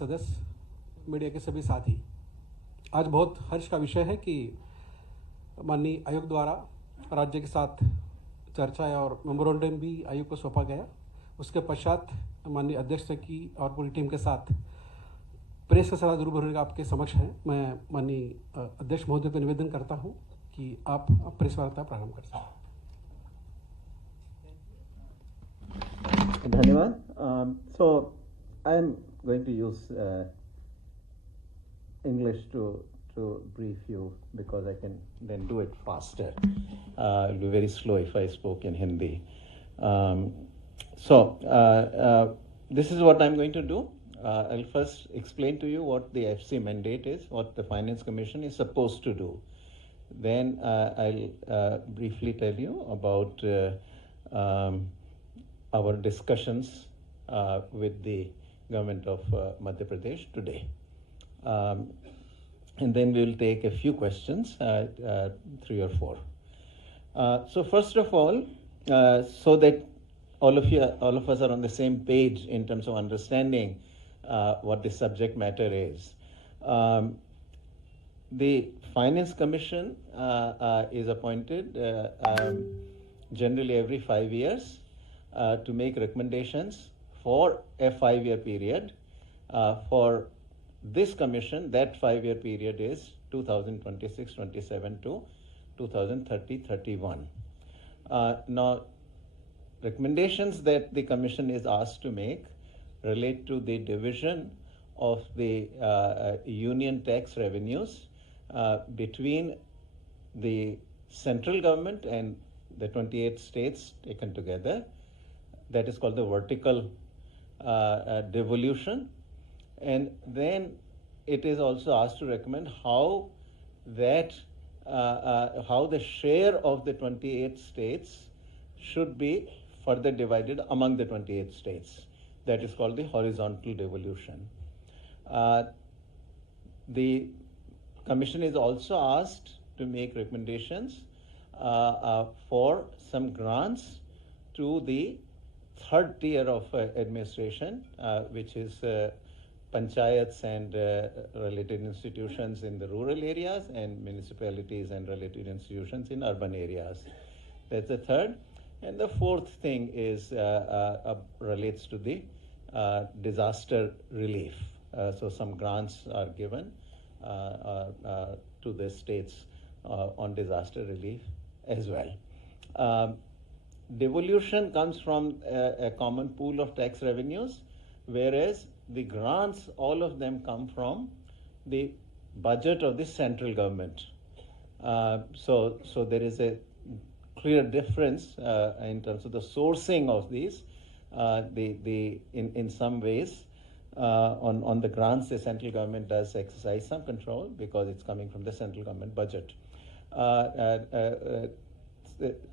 सदस्य, मीडिया के सभी साथी, आज बहुत हर्ष का विषय है कि माननीय आयोग द्वारा राज्य के साथ चर्चा और मेमोरेंडम भी आयोग को सौंपा गया। उसके पश्चात माननीय अध्यक्ष की और पूरी टीम के साथ प्रेस के साथ रूबरू होने का आपके समक्ष है। मैं माननीय अध्यक्ष महोदय को निवेदन करता हूं कि आप प्रेस वार्ता प्रारंभ कर सकते हैं। धन्यवाद। So I am going to use English to brief you because I can then do it faster. It'll be very slow if I spoke in Hindi. This is what I'm going to do. I'll first explain to you what the FC mandate is, what the Finance Commission is supposed to do. Then I'll briefly tell you about our discussions with the government of Madhya Pradesh today. And then we'll take a few questions, 3 or 4. So first of all, so that all of us are on the same page in terms of understanding what the subject matter is. The Finance Commission is appointed generally every 5 years to make recommendations for a 5-year period. For this commission, that 5-year period is 2026-27 to 2030-31. Now, recommendations that the commission is asked to make relate to the division of the union tax revenues between the central government and the 28 states taken together. That is called the vertical devolution. And then it is also asked to recommend how that how the share of the 28 states should be further divided among the 28 states. That is called the horizontal devolution. The commission is also asked to make recommendations for some grants to the third tier of administration, which is panchayats and related institutions in the rural areas and municipalities and related institutions in urban areas. That's the third. And the fourth thing is relates to the disaster relief. So some grants are given to the states on disaster relief as well. Devolution comes from a common pool of tax revenues, whereas the grants, all of them come from the budget of the central government. So there is a clear difference in terms of the sourcing of these. In some ways, on the grants, the central government does exercise some control because it's coming from the central government budget.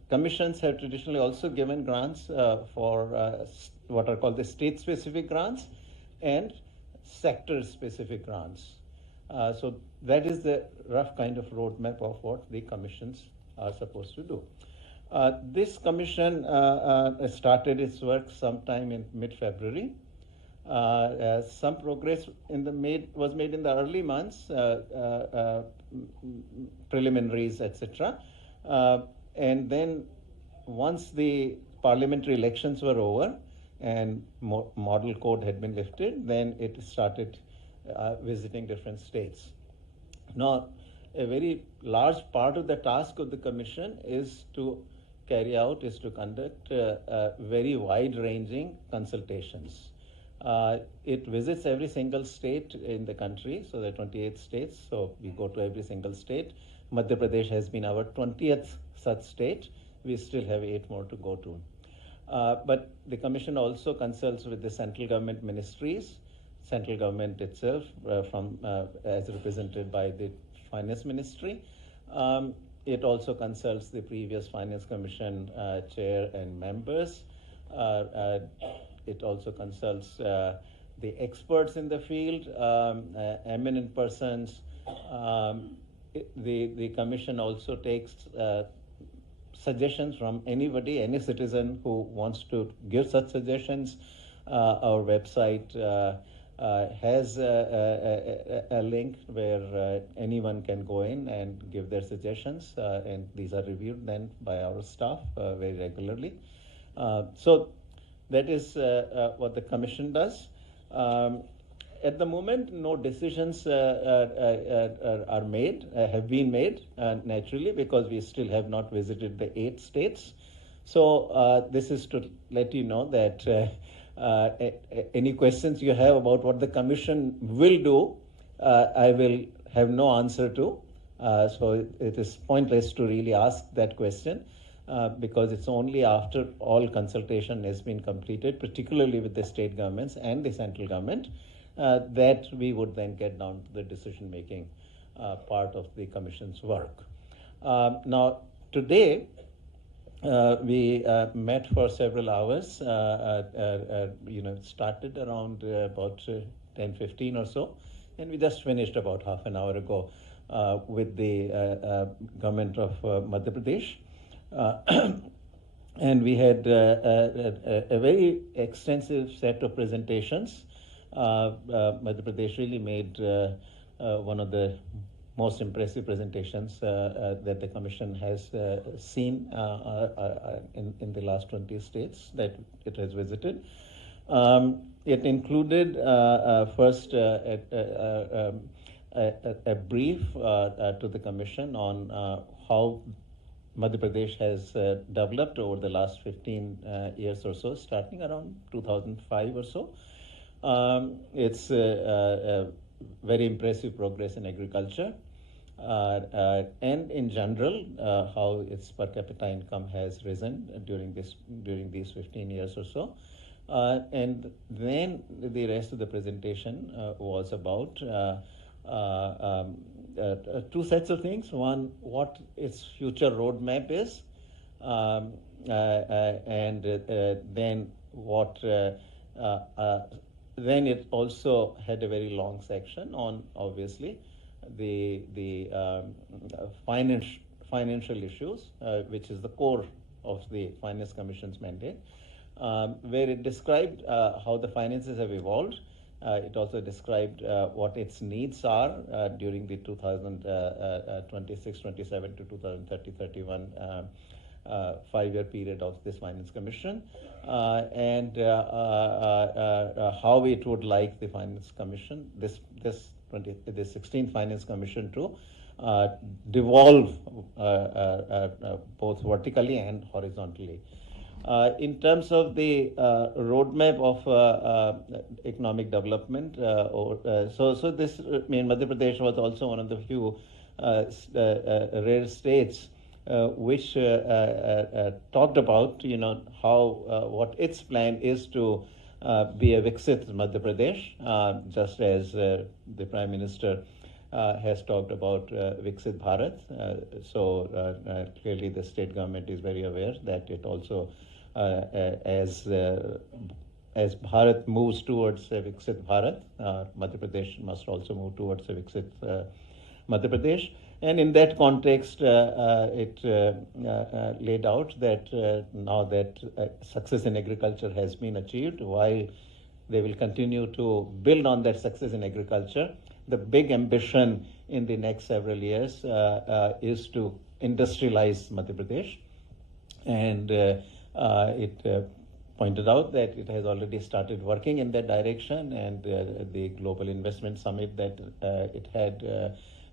Commissions have traditionally also given grants for what are called the state-specific grants and sector-specific grants. So that is the rough kind of roadmap of what the commissions are supposed to do. This commission started its work sometime in mid-February. Some progress was made in the early months, preliminaries, etc. And then once the parliamentary elections were over and model code had been lifted, then it started visiting different states. Now, a very large part of the task of the commission is to conduct very wide-ranging consultations. It visits every single state in the country, so there are 28 states, so we go to every single state. Madhya Pradesh has been our 20th such state. We still have 8 more to go to. But the commission also consults with the central government ministries, central government itself, as represented by the finance ministry. It also consults the previous finance commission chair and members. It also consults the experts in the field, eminent persons. The commission also takes suggestions from anybody, any citizen who wants to give such suggestions. Our website has a link where anyone can go in and give their suggestions, and these are reviewed then by our staff very regularly. So that is what the commission does. At the moment, no decisions are made, have been made, naturally, because we still have not visited the 8 states. So this is to let you know that any questions you have about what the commission will do, I will have no answer to. So it is pointless to really ask that question. Because it's only after all consultation has been completed, particularly with the state governments and the central government, that we would then get down to the decision-making part of the commission's work. Now, today, we met for several hours, started around about 10:15 or so, and we just finished about half an hour ago with the government of Madhya Pradesh. And we had a very extensive set of presentations. Madhya Pradesh really made one of the most impressive presentations that the Commission has seen in the last 20 states that it has visited. It included first a brief to the Commission on how Madhya Pradesh has developed over the last 15 years or so, starting around 2005 or so. It's a very impressive progress in agriculture, and in general, how its per capita income has risen during these 15 years or so. And then the rest of the presentation was about 2 sets of things. One, what its future roadmap is, and then what. Then it also had a very long section on, obviously, the financial issues, which is the core of the Finance Commission's mandate, where it described how the finances have evolved. It also described what its needs are during the 2026-27 to 2030-31 5-year period of this Finance Commission, and how it would like the Finance Commission, this 16th Finance Commission, to devolve both vertically and horizontally. In terms of the roadmap of economic development, so this, Madhya Pradesh was also one of the few rare states which talked about, how what its plan is to be a Viksit Madhya Pradesh, just as the Prime Minister has talked about Viksit Bharat. So clearly the state government is very aware that it also, as Bharat moves towards a Viksit Bharat, Madhya Pradesh must also move towards a Viksit Madhya Pradesh. And in that context, it laid out that now that success in agriculture has been achieved, while they will continue to build on that success in agriculture, the big ambition in the next several years is to industrialize Madhya Pradesh. And it pointed out that it has already started working in that direction, and the Global Investment Summit that it had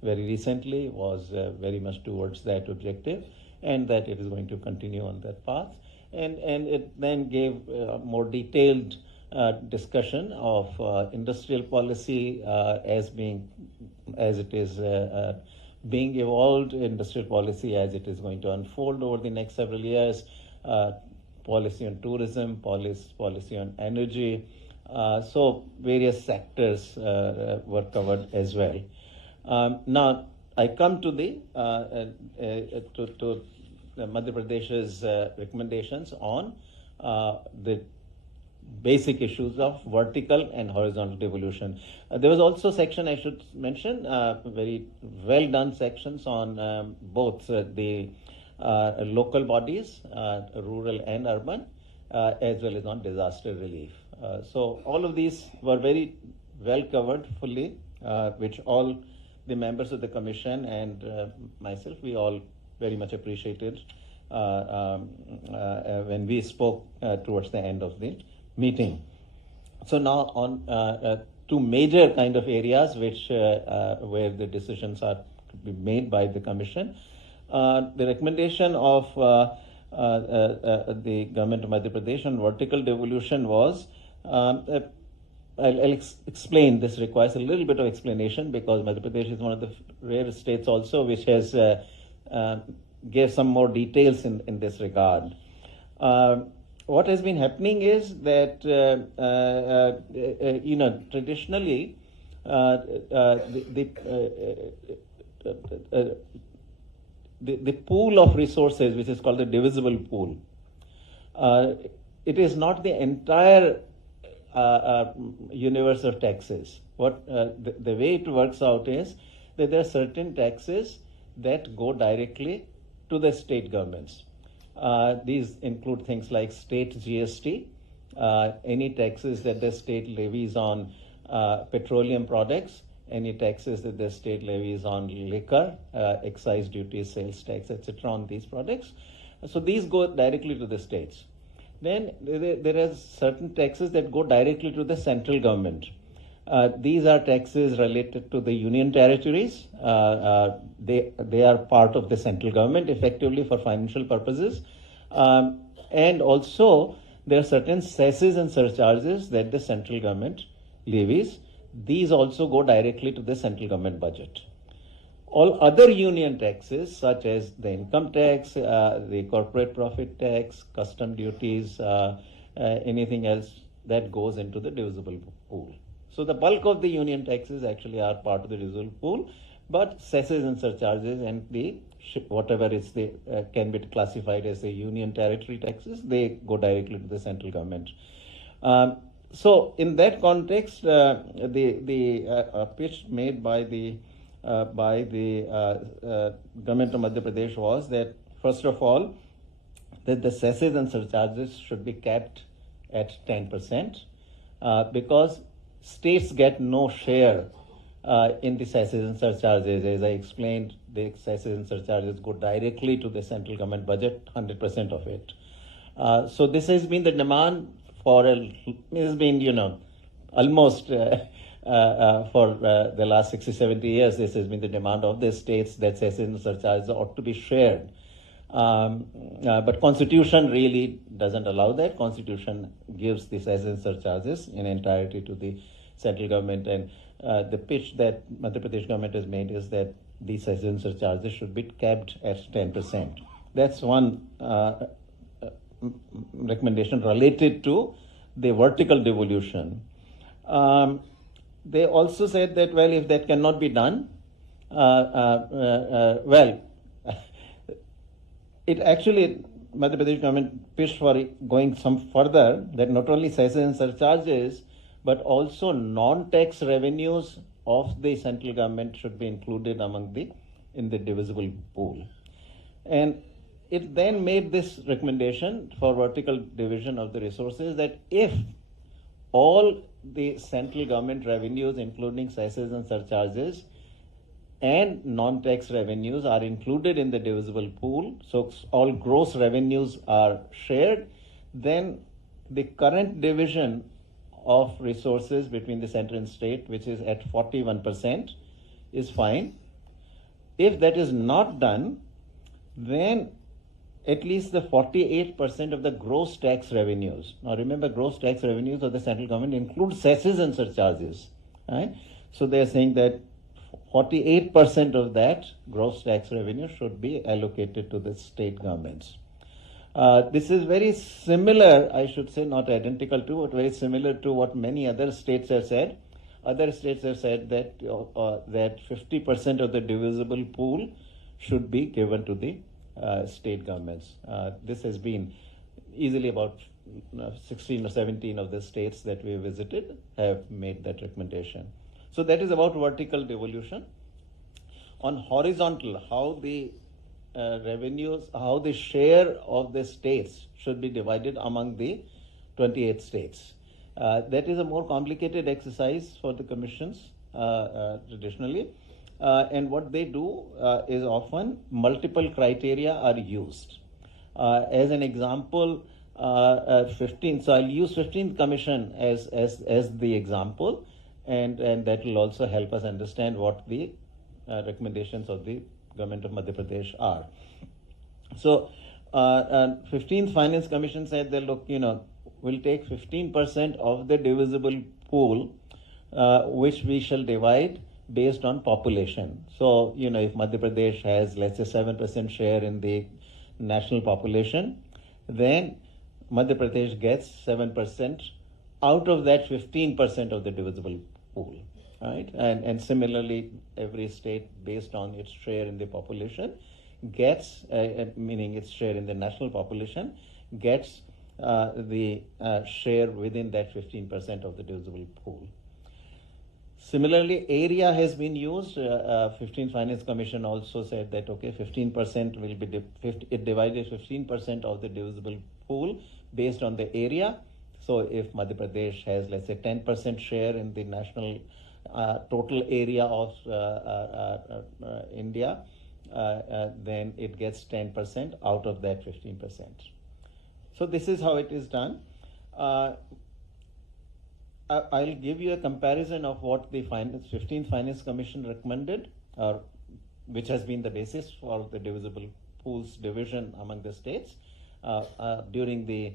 very recently was very much towards that objective, and that it is going to continue on that path. And it then gave more detailed discussion of industrial policy as it is being evolved, industrial policy as it is going to unfold over the next several years, policy on tourism, policy on energy. So various sectors were covered as well. Now I come to the Madhya Pradesh's recommendations on the basic issues of vertical and horizontal devolution. There was also a section I should mention, very well done sections on both the local bodies, rural and urban, as well as on disaster relief. So all of these were very well covered fully, which all the members of the commission and myself, we all very much appreciated when we spoke towards the end of the meeting. So now on two major kind of areas which where the decisions are to be made by the commission. The recommendation of the government of Madhya Pradesh on vertical devolution was, I'll explain, this requires a little bit of explanation because Madhya Pradesh is one of the rare states also which has gave some more details in this regard. What has been happening is that, traditionally, the pool of resources, which is called the divisible pool, it is not the entire universe of taxes. What the way it works out is that there are certain taxes that go directly to the state governments. These include things like state GST, any taxes that the state levies on petroleum products, any taxes that the state levies on liquor, excise duty, sales tax, etc. on these products. So these go directly to the states. Then there are certain taxes that go directly to the central government. These are taxes related to the union territories. They are part of the central government effectively for financial purposes. And also there are certain cesses and surcharges that the central government levies. These also go directly to the central government budget. All other union taxes, such as the income tax, the corporate profit tax, custom duties, anything else, that goes into the divisible pool. So the bulk of the union taxes actually are part of the divisible pool, but cesses and surcharges and the whatever is the can be classified as the union territory taxes, they go directly to the central government. So in that context, the pitch made by the government of Madhya Pradesh was that, first of all, that the cesses and surcharges should be kept at 10%, because states get no share in the cesses and surcharges. As I explained, the cesses and surcharges go directly to the central government budget, 100% of it. So this has been the demand for almost for the last 60, 70 years. This has been the demand of the states that cesses and surcharges ought to be shared. But Constitution really doesn't allow that. Constitution gives the cesses and surcharges in entirety to the central government, and the pitch that Madhya Pradesh government has made is that these cesses and surcharges should be capped at 10%. That's one recommendation related to the vertical devolution. They also said that, well, if that cannot be done, it actually, Madhya Pradesh government pitched for going some further, that not only cesses and surcharges, but also non-tax revenues of the central government should be included in the divisible pool. And it then made this recommendation for vertical division of the resources, that if all the central government revenues, including cesses and surcharges, and non-tax revenues are included in the divisible pool, so all gross revenues are shared, then the current division of resources between the center and state, which is at 41%, is fine. If that is not done, then at least the 48% of the gross tax revenues. Now remember, gross tax revenues of the central government include cesses and surcharges, right? So they are saying that 48% of that gross tax revenue should be allocated to the state governments. This is very similar, I should say, not identical to, but very similar to what many other states have said. Other states have said that that 50% of the divisible pool should be given to the state governments. This has been easily about 16 or 17 of the states that we visited have made that recommendation. So that is about vertical devolution. On horizontal, how the revenues, how the share of the states should be divided among the 28 states. That is a more complicated exercise for the commissions traditionally. And what they do is often multiple criteria are used. As an example, 15. So I'll use 15th Commission as the example, and that will also help us understand what the recommendations of the government of Madhya Pradesh are. So 15th Finance Commission said that, look, we'll take 15% of the divisible pool, which we shall divide based on population. So, if Madhya Pradesh has, let's say, 7% share in the national population, then Madhya Pradesh gets 7% out of that 15% of the divisible pool, right? And similarly, every state, based on its share in the population, gets, meaning its share in the national population, gets the share within that 15% of the divisible pool. Similarly, area has been used. 15th Finance Commission also said that, okay, 15% will be, it divided 15% of the divisible pool based on the area. So if Madhya Pradesh has, let's say, 10% share in the national total area of India, then it gets 10% out of that 15%. So this is how it is done. I'll give you a comparison of what the 15th Finance Commission recommended, or which has been the basis for the divisible pools division among the states during the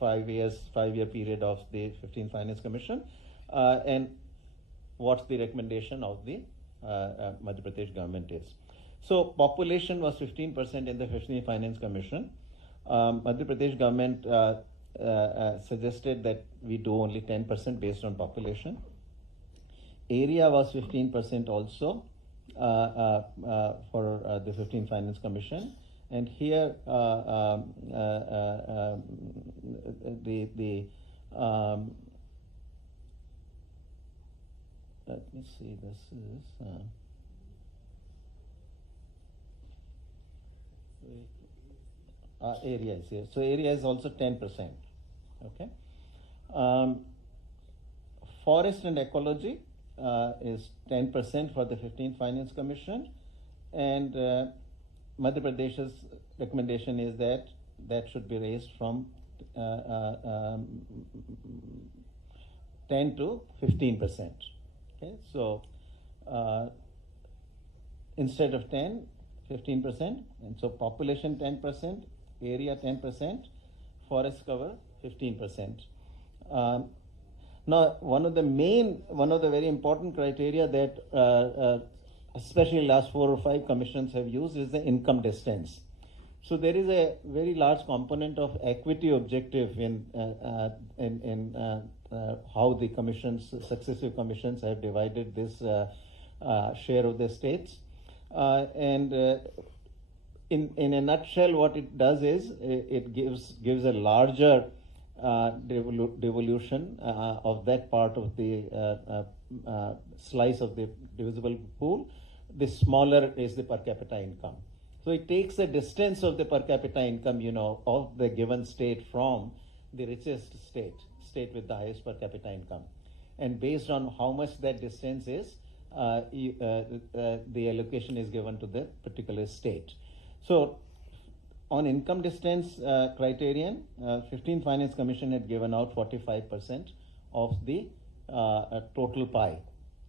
5-year period of the 15th Finance Commission, and what the recommendation of the Madhya Pradesh government is. So population was 15% in the 15th Finance Commission. Madhya Pradesh government suggested that we do only 10% based on population. Area was 15% also for the 15th Finance Commission. And here let me see, this is area is here. So area is also 10%. Okay. Forest and ecology is 10% for the 15th Finance Commission, and Madhya Pradesh's recommendation is that that should be raised from 10 to 15%. Okay, so instead of 10, 15%, and so population 10%, area 10%, forest cover 15%. Now, one of the very important criteria that especially last 4 or 5 commissions have used is the income distance. So there is a very large component of equity objective in how the successive commissions have divided this share of the states. And in a nutshell, what it does is it gives a larger devolution of that part of the slice of the divisible pool. The smaller is the per capita income. So it takes the distance of the per capita income, of the given state from the richest state with the highest per capita income. And based on how much that distance is, the allocation is given to the particular state. So on income distance criterion, 15th Finance Commission had given out 45% of the total pie.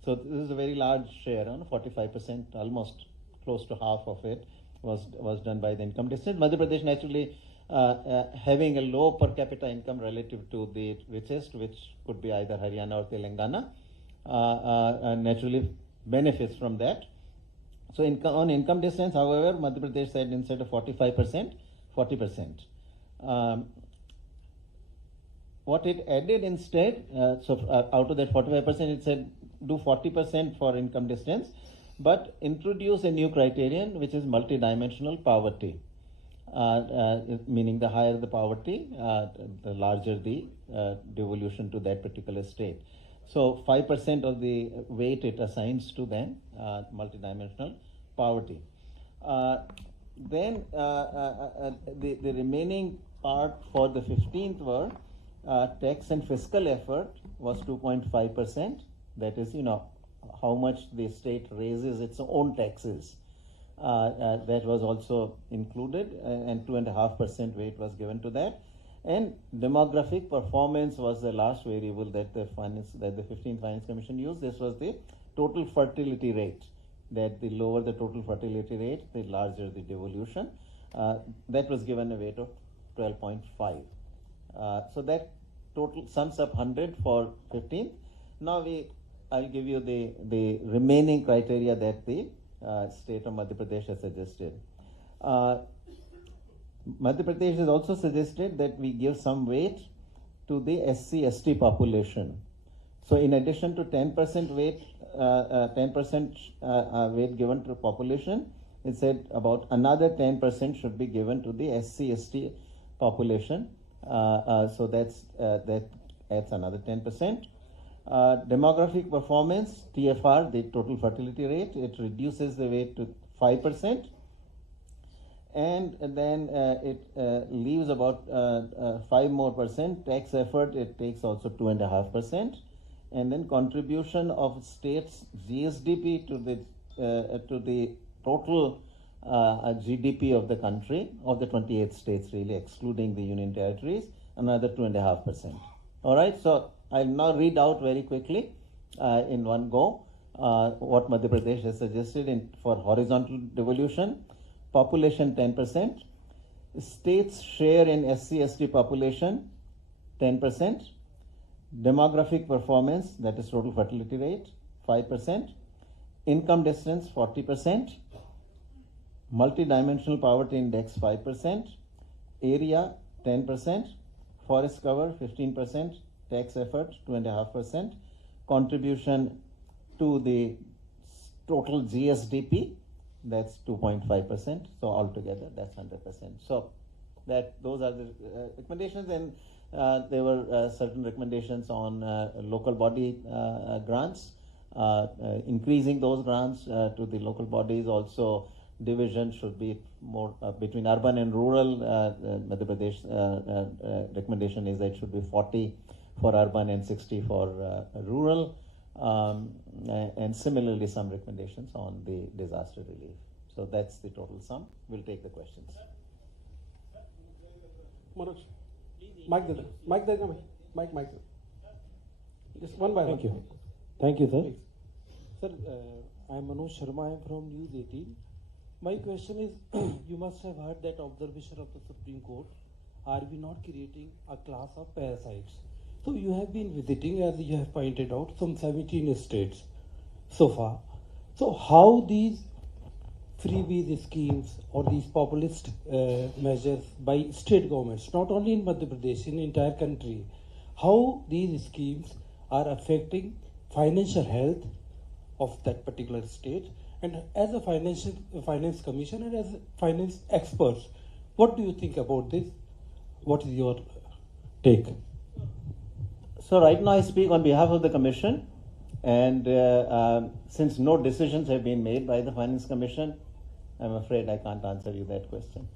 So this is a very large share, 45%, almost close to half of it was done by the income distance. Madhya Pradesh naturally having a low per capita income relative to the richest, which could be either Haryana or Telangana, naturally benefits from that. So on income distance, however, Madhya Pradesh said instead of 45%, 40%. What it added instead, out of that 45%, it said do 40% for income distance, but introduce a new criterion, which is multidimensional poverty. Meaning the higher the poverty, the larger the devolution to that particular state. So 5% of the weight it assigns to then multidimensional poverty. Then the remaining part for the 15th were tax and fiscal effort was 2.5%. That is, how much the state raises its own taxes. That was also included, and 2.5% weight was given to that. And demographic performance was the last variable that the 15th Finance Commission used. This was the total fertility rate. That the lower the total fertility rate, the larger the devolution. That was given a weight of 12.5. So that total sums up 100 for 15th. Now I'll give you the remaining criteria that the state of Madhya Pradesh has suggested. Madhya Pradesh has also suggested that we give some weight to the SC/ST population. So in addition to 10% weight, 10% weight given to population, it said about another 10% should be given to the SC/ST population. So that adds another 10%. Demographic performance, TFR, the total fertility rate, it reduces the weight to 5%. And then it leaves about 5% more. Tax effort, it takes also 2.5%. And then contribution of states GSDP to the total GDP of the country, of the 28 states really, excluding the union territories, another 2.5%. All right, so I'll now read out very quickly in one go what Madhya Pradesh has suggested for horizontal devolution. Population 10%, states share in SC/ST population 10%, demographic performance, that is total fertility rate, 5%, income distance 40%, multidimensional poverty index 5%, area 10%, forest cover 15%, tax effort 2.5%, contribution to the total GSDP, that's 2.5%. So altogether that's 100%. So those are the recommendations. And there were certain recommendations on local body grants, increasing those grants to the local bodies. Also, division should be more between urban and rural. Madhya Pradesh recommendation is that it should be 40 for urban and 60 for rural. And similarly, some recommendations on the disaster relief. So that's the total sum. We'll take the questions. Manoj, mic there, mic. Just one by one. Thank you, sir. Sir, I am Manoj Sharma. I am from News 18. My question is, you must have heard that observation of the Supreme Court. Are we not creating a class of parasites? So you have been visiting, as you have pointed out, some 17 states so far. So how these freebies schemes or these populist measures by state governments, not only in Madhya Pradesh, in the entire country, how these schemes are affecting financial health of that particular state? And as a finance commission and as finance experts, what do you think about this? What is your take? So right now I speak on behalf of the Commission, and since no decisions have been made by the Finance Commission, I'm afraid I can't answer you that question.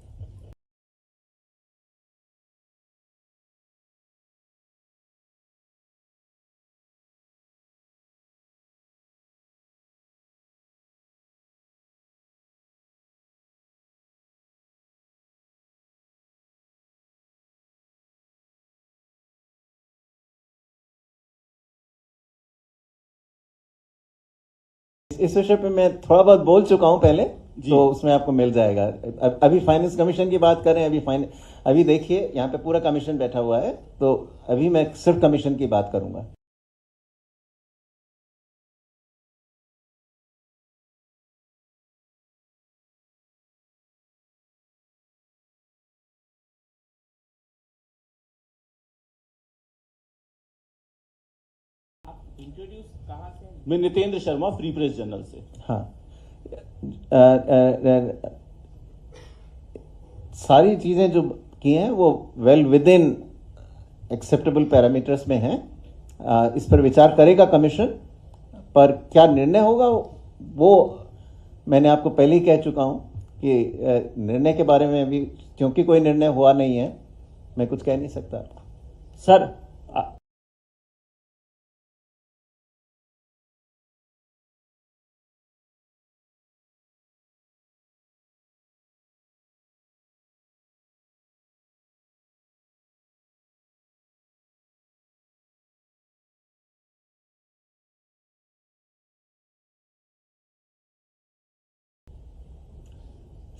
इस विषय पे मैं थोड़ा बहुत बोल चुका हूं पहले, तो उसमें आपको मिल जाएगा. अभी फाइनेंस कमीशन की बात करें, अभी देखिए यहाँ पे पूरा कमीशन बैठा हुआ है, तो अभी मैं सिर्फ कमीशन की बात करूंगा. इंट्रोड्यूस कहाँ से? मैं Nitendra Sharma, free press journal से. हाँ, सारी चीजें जो की हैं वो well with in acceptable parameters में हैं. इस पर विचार करेगा कमीशन, पर क्या निर्णय होगा वो मैंने आपको पहले ही कह चुका हूं कि निर्णय के बारे में अभी क्योंकि कोई निर्णय हुआ नहीं है, मैं कुछ कह नहीं सकता. Sir,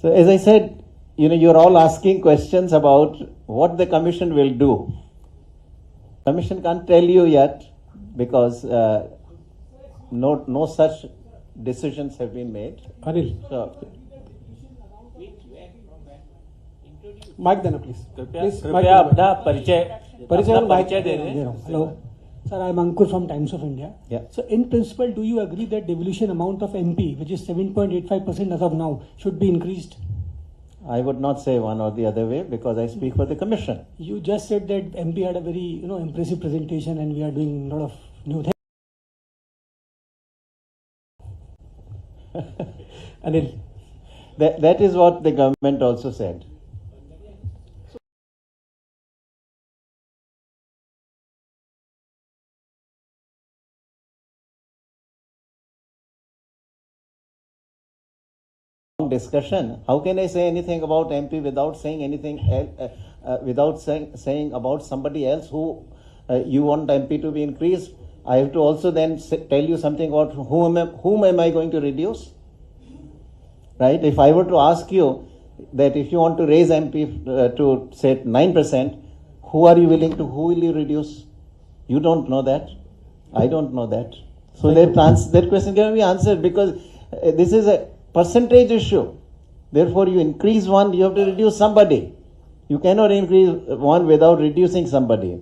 So as I said, you're all asking questions about what the commission will do. Commission can't tell you yet because no such decisions have been made. Anil, So, mic देना प्लीज. कृपया अपना परिचय दे दें. Hello, sir. I am Ankur from Times of India. Yeah. So, in principle, do you agree that devolution amount of MP, which is 7.85% as of now, should be increased? I would not say one or the other way because I speak for the commission. You just said that MP had a very impressive presentation, and we are doing a lot of new things. Anil, That is what the government also said. Discussion. How can I say anything about MP without saying anything without saying about somebody else who you want MP to be increased? I have to also then tell you something about whom am I going to reduce? Right? If I were to ask you that if you want to raise MP to say 9%, who will you reduce? You don't know that. I don't know that. So that question can be answered because this is a percentage issue. Therefore, you increase one, you have to reduce somebody. You cannot increase one without reducing somebody.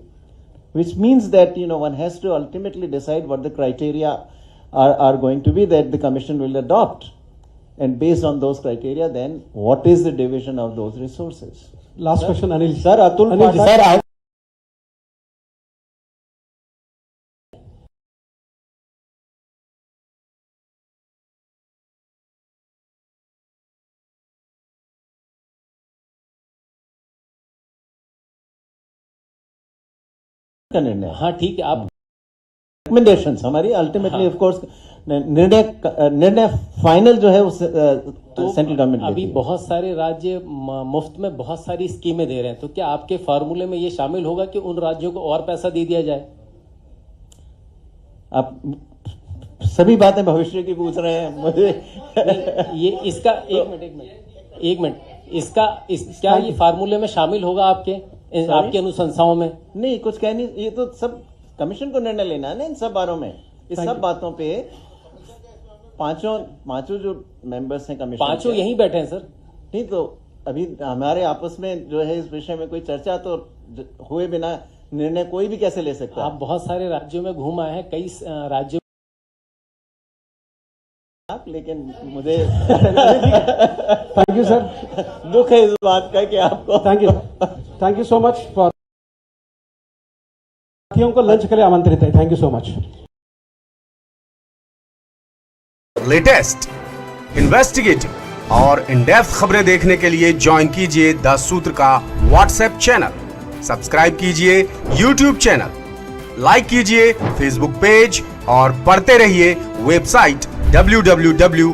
Which means that, one has to ultimately decide what the criteria are going to be that the commission will adopt. And based on those criteria, then what is the division of those resources? last question, Anil. Sir, Atul Anil, Sir, का निर्णय. हाँ ठीक है. आप Recommendations हमारी ultimately of course निर्णय final जो है सेंट्रल गवर्नमेंट अभी बहुत सारे राज्य मुफ्त में बहुत सारी स्कीमें दे रहे हैं, तो क्या आपके फार्मूले में ये शामिल होगा कि उन राज्यों को और पैसा दे दिया जाए? आप सभी बातें भविष्य की पूछ रहे हैं मुझे. ये इसका एक मिनट क्या ये फार्मूले में शामिल होगा आपकी अनुशंसाओं में? नहीं, कुछ कह नहीं. ये तो सब कमीशन को निर्णय लेना है ना इन सब बारों में. इस सब बातों पे पांचों जो मेंबर्स हैं कमीशन, पांचों यहीं बैठे हैं सर. नहीं तो अभी हमारे आपस में जो है इस विषय में कोई चर्चा तो हुए बिना निर्णय कोई भी कैसे ले सकता है? आप बहुत सारे राज्यों में घूम आए हैं, कई राज्यों आप, लेकिन मुझे थैंक यू सर. दुख है इस बात का कि आपको. Thank you so much for. साथियों को लंच के लिए आमंत्रित है. Thank you so much. Latest, investigative और इन डेप्थ खबरें देखने के लिए ज्वाइन कीजिए द सूत्र का व्हाट्सएप चैनल, सब्सक्राइब कीजिए यूट्यूब चैनल, लाइक कीजिए फेसबुक पेज और पढ़ते रहिए वेबसाइट www